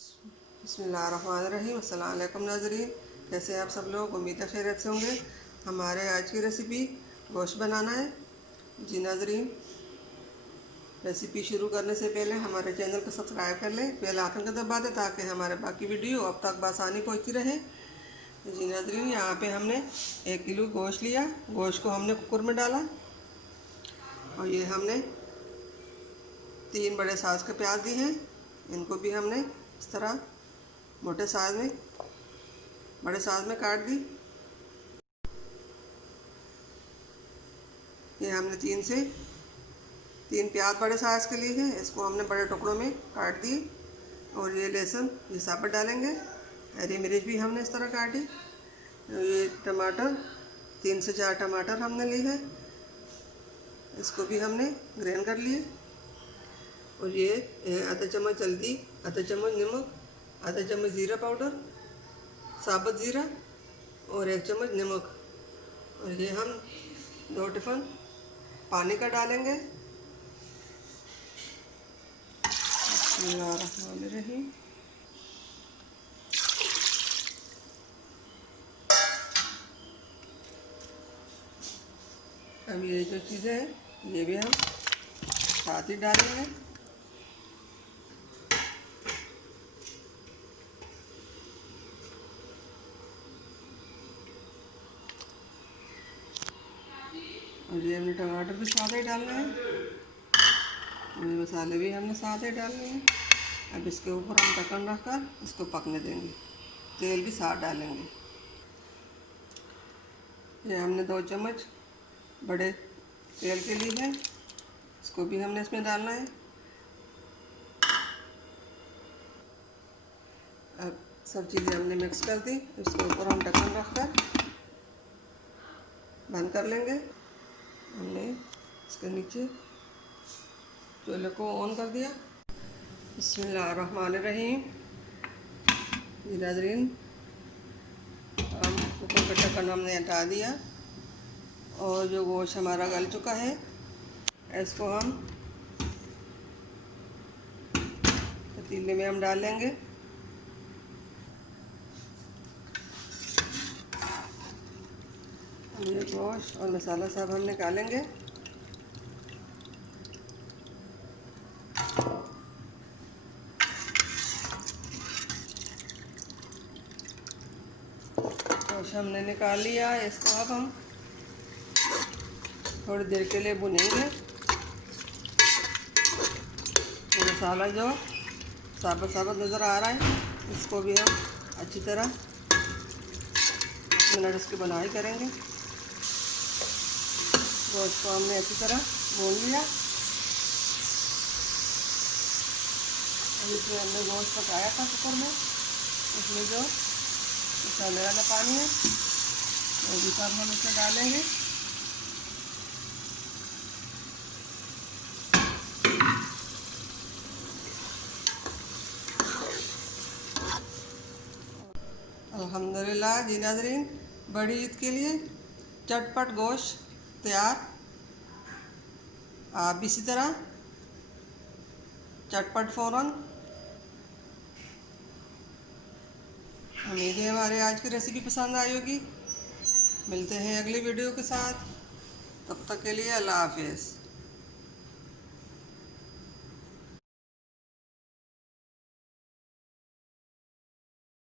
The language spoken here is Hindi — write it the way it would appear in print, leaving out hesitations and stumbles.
बिस्मिल्लाहिर्रहमानिर्रहीम। अस्सलाम वालेकुम नाज़रीन, कैसे हैं आप सब लोग। उम्मीद है खैरियत से होंगे। हमारे आज की रेसिपी गोश्त बनाना है जी नाज़रीन। रेसिपी शुरू करने से पहले हमारे चैनल को सब्सक्राइब कर लें, बेल आइकन को दबा दें ताकि हमारे बाकी वीडियो अब तक बआसानी पहुँचती रहे जी नाज़रीन। यहाँ पे हमने 1 किलो गोश्त लिया। गोश्त को हमने कुकर में डाला और ये हमने 3 बड़े साइज़ के प्याज दिए हैं। इनको भी हमने इस तरह मोटे साइज़ में बड़े साइज़ में काट दी। ये हमने 3 प्याज बड़े साइज़ के लिए हैं, इसको हमने बड़े टुकड़ों में काट दिए। और ये लहसुन ये साबुत डालेंगे। हरी मिर्च भी हमने इस तरह काटी। ये टमाटर 3 से 4 टमाटर हमने लिए हैं, इसको भी हमने ग्राइंड कर लिए। और ये आधा चम्मच हल्दी, आधा चम्मच नमक, आधा चम्मच ज़ीरा पाउडर, साबुत ज़ीरा और 1 चम्मच नमक। और ये हम 2 टिफ़िन पानी का डालेंगे। बिस्मिल्लाहिर्रहमानिर्रहीम। अब ये जो चीज़ें हैं ये भी हम साथ ही डालेंगे। और ये हमने टमाटर भी साथ ही डालने हैं, ये मसाले भी हमने साथ ही डालने हैं। अब इसके ऊपर हम ढक्कन रखकर इसको पकने देंगे। तेल भी साथ डालेंगे। ये हमने 2 चम्मच बड़े तेल के लिए है, इसको भी हमने इसमें डालना है। अब सब चीज़ें हमने मिक्स कर दी। इसके ऊपर हम ढक्कन रखकर बंद कर लेंगे। हमने इसके नीचे चूल्हे को ऑन कर दिया। बिस्मिल्लाहिर्रहमानिर्रहीम। नाज़रीन, हम कुकर का ढक्कन हमने हटा दिया और जो गोश्त हमारा गल चुका है इसको हम पतीले में हम डाल लेंगे। ये गोश्त और मसाला सब हम निकालेंगे। गोश्त हमने निकाल लिया। इसको अब हम थोड़ी देर के लिए भुनेंगे। मसाला जो साबुत साबुत नज़र आ रहा है इसको भी हम अच्छी तरह 10 मिनट इसकी बुनाई करेंगे। गोश्त को हमने अच्छी तरह भून लिया। इसमें हमने गोश्त पकाया था कुकर में, उसमें जो मसाले वाला पानी है वो भी सब हम इसमें डालेंगे। अल्हम्दुलिल्लाह जी नाज़रीन, बड़ी ईद के लिए चटपट गोश्त तैयार। आप भी इसी तरह चटपट फ़ौरन। उम्मीद है हमारे आज की रेसिपी पसंद आई होगी। मिलते हैं अगली वीडियो के साथ, तब तक के लिए अल्लाह हाफिज़।